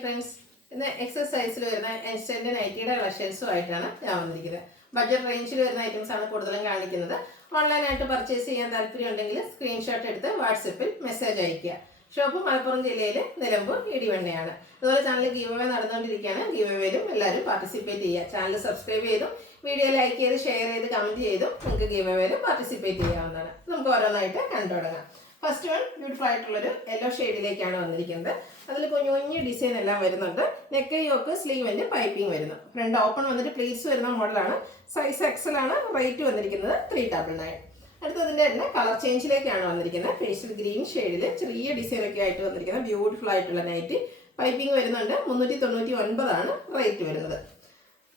Friends, ഇന്ന് എക്സസൈസിൽ വരുന്ന instant നൈറ്റിയുടെ കളക്ഷൻസുമായിട്ടാണ് ഞാൻ വന്നിരിക്കുന്നത്. ബഡ്ജറ്റ് റേഞ്ചിൽ വരുന്ന ഐറ്റംസ് ആണ് കൂടുതലും കാണിക്കുന്നത്. ഓൺലൈനായിട്ട് പർച്ചേസ് ചെയ്യാൻ താല്പര്യം ഉണ്ടെങ്കിൽ സ്ക്രീൻഷോട്ട് എടുത്ത് വാട്സപ്പിൽ മെസ്സേജ് അയയ്ക്കുക. ഷോപ്പ് മലപ്പുറം ജില്ലയിൽ നിലമ്പൂർ ഇടിവണ്ണയാണ്. അതുപോലെ ചാനൽ ഗീവ് അവേ നടന്നുകൊണ്ടിരിക്കുകയാണ്. ഗീവ് അവേയിലും എല്ലാവരും പാർട്ടിസിപ്പേറ്റ് ചെയ്യുക. ചാനൽ സബ്സ്ക്രൈബ് ചെയ്തും വീഡിയോ ലൈക്ക് ചെയ്ത് ഷെയർ ചെയ്ത് കമൻറ്റ് ചെയ്തും നിങ്ങൾക്ക് ഗീവ് അവേയിലും പാർട്ടിസിപ്പേറ്റ് ചെയ്യാവുന്നതാണ്. നമുക്ക് ഓരോന്നായിട്ട് കണ്ടു തുടങ്ങാം. ഫസ്റ്റ് വൺ ബ്യൂട്ടിഫുൾ ആയിട്ടുള്ളൊരു യെല്ലോ ഷെയ്ഡിലേക്കാണ് വന്നിരിക്കുന്നത്. അതിൽ കുഞ്ഞു കുഞ്ഞു ഡിസൈൻ എല്ലാം വരുന്നുണ്ട്. നെക്ക് യോക്ക് സ്ലീവിൻ്റെ പൈപ്പിംഗ് വരുന്നു. ഫ്രണ്ട് ഓപ്പൺ വന്നിട്ട് പ്ലീറ്റ്സ് വരുന്ന മോഡലാണ്. സൈസ് എക്സൽ ആണ്. റേറ്റ് വന്നിരിക്കുന്നത് 399. അടുത്തതിൻ്റെ തന്നെ കളർ ചേഞ്ചിലേക്കാണ് വന്നിരിക്കുന്നത്. പേസ്റ്റൽ ഗ്രീൻ ഷെയ്ഡിൽ ചെറിയ ഡിസൈനൊക്കെ ആയിട്ട് വന്നിരിക്കുന്നത് ബ്യൂട്ടിഫുൾ ആയിട്ടുള്ള നൈറ്റി. പൈപ്പിംഗ് വരുന്നുണ്ട്. 399 ആണ് റേറ്റ് വരുന്നത്.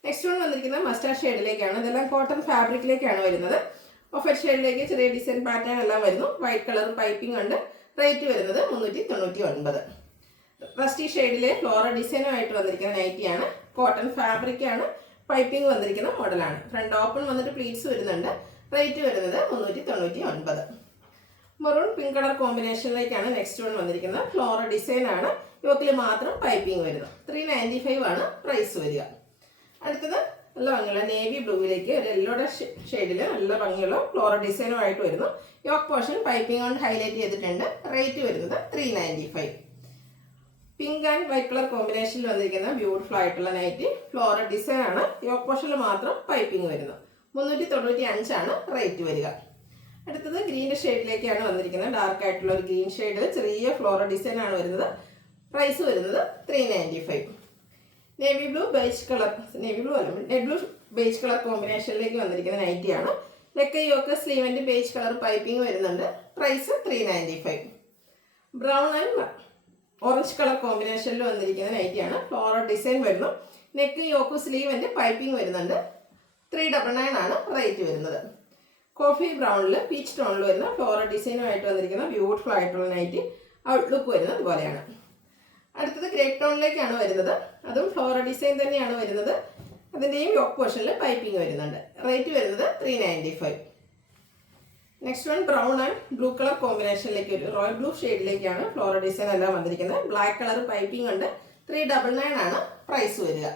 നെക്സ്റ്റ് വൺ വന്നിരിക്കുന്നത് മസ്റ്റാർഡ് ഷെയ്ഡിലേക്കാണ്. ഇതെല്ലാം കോട്ടൺ ഫാബ്രിക്കിലേക്കാണ് വരുന്നത്. ഓഫ് ഷെയ്ഡിലേക്ക് ചെറിയ ഡിസൈൻ പാറ്റേൺ എല്ലാം വരുന്നു. വൈറ്റ് കളർ പൈപ്പിംഗ് ഉണ്ട്. റേറ്റ് വരുന്നത് 399. റസ്റ്റി ഷെയ്ഡിലെ ഫ്ലോറൽ ഡിസൈനുമായിട്ട് വന്നിരിക്കുന്ന നൈറ്റിയാണ്. കോട്ടൺ ഫാബ്രിക്കാണ്. പൈപ്പിംഗ് വന്നിരിക്കുന്ന മോഡലാണ്. ഫ്രണ്ട് ഓപ്പൺ വന്നിട്ട് പ്ലീറ്റ്സ് വരുന്നുണ്ട്. റേറ്റ് വരുന്നത് 399. മെറൂൺ പിങ്ക് കളർ കോമ്പിനേഷനിലേക്കാണ് നെക്സ്റ്റ് വൺ വന്നിരിക്കുന്നത്. ഫ്ലോറൽ ഡിസൈൻ ആണ്. യോക്കിൽ മാത്രം പൈപ്പിംഗ് വരുന്നു. 395 ആണ് പ്രൈസ് വരിക. അടുത്തത് നല്ല ഭംഗിയുള്ള നേവി ബ്ലൂവിലേക്ക് ഒരു യെല്ലോയുടെ ഷെയ്ഡിൽ നല്ല ഭംഗിയുള്ള ഫ്ലോറൽ ഡിസൈനുമായിട്ട് വരുന്നു. യോക്ക് പോർഷൻ പൈപ്പിംഗ് കൊണ്ട് ഹൈലൈറ്റ് ചെയ്തിട്ടുണ്ട്. റേറ്റ് വരുന്നത് 395. പിങ്ക് ആൻഡ് വൈറ്റ് കളർ കോമ്പിനേഷനിൽ വന്നിരിക്കുന്ന ബ്യൂട്ടിഫുൾ ആയിട്ടുള്ള നൈറ്റി. ഫ്ലോറൽ ഡിസൈൻ ആണ്. യോക്ക് പോർഷനിൽ മാത്രം പൈപ്പിംഗ് വരുന്നു. 395 ആണ് റേറ്റ് വരിക. അടുത്തത് ഗ്രീൻ്റെ ഷെയ്ഡിലേക്കാണ് വന്നിരിക്കുന്നത്. ഡാർക്ക് ആയിട്ടുള്ള ഒരു ഗ്രീൻ ഷെയ്ഡിൽ ചെറിയ ഫ്ലോറൽ ഡിസൈൻ ആണ് വരുന്നത്. പ്രൈസ് വരുന്നത് 395. Navy blue beige colour net blue beige colour കോമ്പിനേഷനിലേക്ക് വന്നിരിക്കുന്ന നൈറ്റിയാണ്. നെക്ക് യോക്ക് സ്ലീവിൻ്റെ ബേജ് കളർ പൈപ്പിംഗ് വരുന്നുണ്ട്. Price 395. Brown and orange colour കോമ്പിനേഷനിൽ വന്നിരിക്കുന്ന നൈറ്റിയാണ്. ഫ്ലോറൽ ഡിസൈൻ വരുന്നു. നെക്ക് യോക്ക് സ്ലീവിൻ്റെ പൈപ്പിംഗ് വരുന്നുണ്ട്. 399 ആണ് റേറ്റ് വരുന്നത്. കോഫി ബ്രൗണിൽ പീച്ച് ടോണിൽ വരുന്ന ഫ്ലോറൽ ഡിസൈനുമായിട്ട് വന്നിരിക്കുന്ന ബ്യൂട്ടിഫുൾ ആയിട്ടുള്ള നൈറ്റി. ഔട്ട്ലുക്ക് വരുന്നത് ഇതുപോലെയാണ്. അടുത്തത് ഗ്രേപ്പ് ടോണിലേക്കാണ് വരുന്നത്. അതും ഫ്ലോറൽ ഡിസൈൻ തന്നെയാണ് വരുന്നത്. അതിൻ്റെയും യോക്ക് പോർഷനിൽ പൈപ്പിംഗ് വരുന്നുണ്ട്. റേറ്റ് വരുന്നത് 395. Next one brown and blue colour കോമ്പിനേഷനിലേക്ക് ഒരു റോയൽ ബ്ലൂ ഷെയ്ഡിലേക്കാണ് ഫ്ലോറൽ ഡിസൈൻ എല്ലാം വന്നിരിക്കുന്നത്. ബ്ലാക്ക് കളർ പൈപ്പിംഗ് ഉണ്ട്. 399 ആണ് പ്രൈസ് വരിക.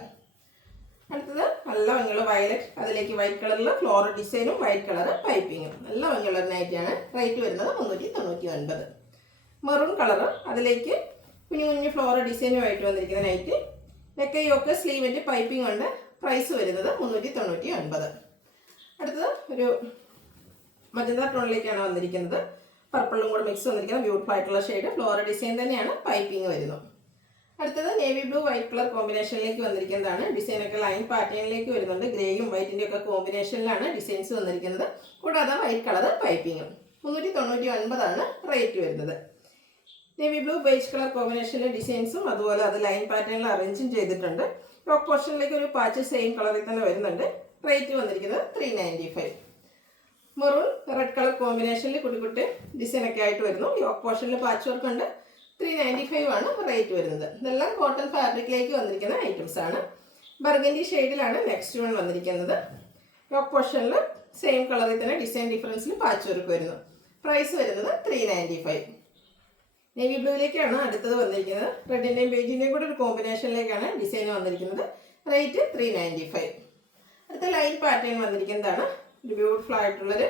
അടുത്തത് നല്ല ഭംഗിയുള്ള വയലറ്റ്, അതിലേക്ക് വൈറ്റ് കളറിൽ ഫ്ലോറൽ ഡിസൈനും വൈറ്റ് കളർ പൈപ്പിങ്ങും നല്ല ഭംഗിയുള്ള ഒരു നൈറ്റിയാണ്. റേറ്റ് വരുന്നത് 399. മെറൂൺ കളർ, അതിലേക്ക് കുഞ്ഞു കുഞ്ഞു ഫ്ലോറൽ ഡിസൈനുമായിട്ട് വന്നിരിക്കുന്ന നൈറ്റ്. നെക്ക് യോക്ക് സ്ലീവിൻ്റെ പൈപ്പിംഗ് ഉണ്ട്. പ്രൈസ് വരുന്നത് 399. അടുത്തത് ഒരു മജന്ത ടോണിലേക്കാണ് വന്നിരിക്കുന്നത്. പർപ്പിളും കൂടെ മിക്സ് വന്നിരിക്കുന്ന ബ്യൂട്ടിഫുൾ ആയിട്ടുള്ള ഷെയ്ഡ്. ഫ്ലോറൽ ഡിസൈൻ തന്നെയാണ്. പൈപ്പിംഗ് വരുന്നു. അടുത്തത് നേവി ബ്ലൂ വൈറ്റ് കളർ കോമ്പിനേഷനിലേക്ക് വന്നിരിക്കുന്നതാണ്. ഡിസൈനൊക്കെ ലൈൻ പാറ്റേണിലേക്ക് വരുന്നുണ്ട്. ഗ്രേയും വൈറ്റിൻ്റെ ഒക്കെ കോമ്പിനേഷനിലാണ് ഡിസൈൻസ് വന്നിരിക്കുന്നത്. കൂടാതെ വൈറ്റ് കളർ പൈപ്പിങ്ങും. 399 ആണ് റേറ്റ് വരുന്നത്. നേവി ബ്ലൂ ബേജ് കളർ കോമ്പിനേഷനിലെ ഡിസൈൻസും അതുപോലെ അത് ലൈൻ പാറ്റേണിൽ അറേഞ്ചും ചെയ്തിട്ടുണ്ട്. യോക്ക് പോർഷനിലേക്ക് ഒരു പാച്ച് സെയിം കളറിൽ തന്നെ വരുന്നുണ്ട്. റേറ്റ് വന്നിരിക്കുന്നത് 395. മെറൂൺ റെഡ് കളർ കോമ്പിനേഷനിൽ കുട്ടി ഡിസൈനൊക്കെ ആയിട്ട് വരുന്നു. യോക്ക് പോർഷനിൽ പാച്ച് വർക്ക് ഉണ്ട്. 395 ആണ് റേറ്റ് വരുന്നത്. ഇതെല്ലാം കോട്ടൺ ഫാബ്രിക്കിലേക്ക് വന്നിരിക്കുന്ന ഐറ്റംസ് ആണ്. ബർഗൻഡി ഷെയ്ഡിലാണ് നെക്സ്റ്റ് വൺ വന്നിരിക്കുന്നത്. യോക്ക് പോർഷനിൽ സെയിം കളറിൽ തന്നെ ഡിസൈൻ ഡിഫറൻസിൽ പാച്ച് വർക്ക് വരുന്നു. പ്രൈസ് വരുന്നത് 395. നേവി ബ്ലൂവിലേക്കാണ് അടുത്തത് വന്നിരിക്കുന്നത്. റെഡിൻ്റെയും ബേജിൻ്റെയും കൂടെ ഒരു കോമ്പിനേഷനിലേക്കാണ് ഡിസൈൻ വന്നിരിക്കുന്നത്. റേറ്റ് 395. അടുത്ത ലൈൻ പാറ്റേൺ വന്നിരിക്കുന്നതാണ്. ഒരു ബ്യൂട്ടിഫുൾ ആയിട്ടുള്ളൊരു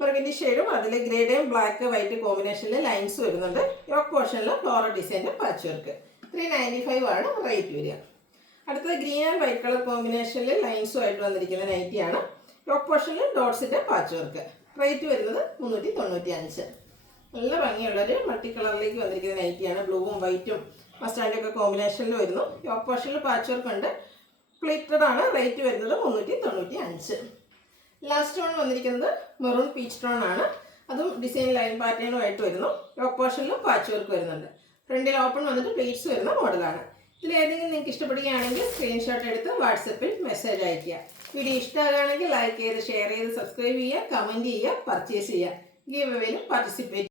ബർഗൻഡി ഷെയ്ഡും അതിൽ ഗ്രേഡയും ബ്ലാക്ക് വൈറ്റ് കോമ്പിനേഷനിൽ ലൈൻസ് വരുന്നുണ്ട്. യോക്ക് പോർഷനിൽ ഫ്ലോറൽ ഡിസൈൻ്റെ പാച്ച് വർക്ക്. 395 ആണ് റേറ്റ് വരിക. അടുത്തത് ഗ്രീൻ ആൻഡ് വൈറ്റ് കളർ കോമ്പിനേഷനിൽ ലൈൻസുമായിട്ട് വന്നിരിക്കുന്ന നൈറ്റിയാണ്. യോക്ക് പോർഷനിൽ ഡോട്ട്സിൻ്റെ പാച്ച് വർക്ക്. റേറ്റ് വരുന്നത് 395. നല്ല ഭംഗിയുള്ളൊരു മൾട്ടി കളറിലേക്ക് വന്നിരിക്കുന്ന നൈറ്റിയാണ്. ബ്ലൂവും വൈറ്റും മസ്റ്റാർഡിൻ്റെ ഒക്കെ കോമ്പിനേഷനിൽ വരുന്നു. യോക്ക് പോർഷനിൽ പാച്ച് വർക്ക് ഉണ്ട്. പ്ലീറ്റഡ് ആണ്. റേറ്റ് വരുന്നത് 395. ലാസ്റ്റ് വൺ വന്നിരിക്കുന്നത് മെറൂൺ പീച്ച് ടോൺ ആണ്. അതും ഡിസൈൻ ലൈൻ പാറ്റേണുമായിട്ട് വരുന്നു. യോക്ക് പോർഷനിലും പാച്ച് വർക്ക് വരുന്നുണ്ട്. ഫ്രണ്ടിൽ ഓപ്പൺ വന്നിട്ട് പ്ലീറ്റ്സ് വരുന്ന മോഡലാണ്. ഇതിലേതെങ്കിലും നിങ്ങൾക്ക് ഇഷ്ടപ്പെടുകയാണെങ്കിൽ സ്ക്രീൻഷോട്ട് എടുത്ത് വാട്സപ്പിൽ മെസ്സേജ് അയയ്ക്കുക. വീഡിയോ ഇഷ്ടമാകുകയാണെങ്കിൽ ലൈക്ക് ചെയ്ത് ഷെയർ ചെയ്ത് സബ്സ്ക്രൈബ് ചെയ്യുക, കമൻറ്റ് ചെയ്യുക, പർച്ചേസ് ചെയ്യുക. ഗീവ് അവേയിലും പാർട്ടിസിപ്പേറ്റ്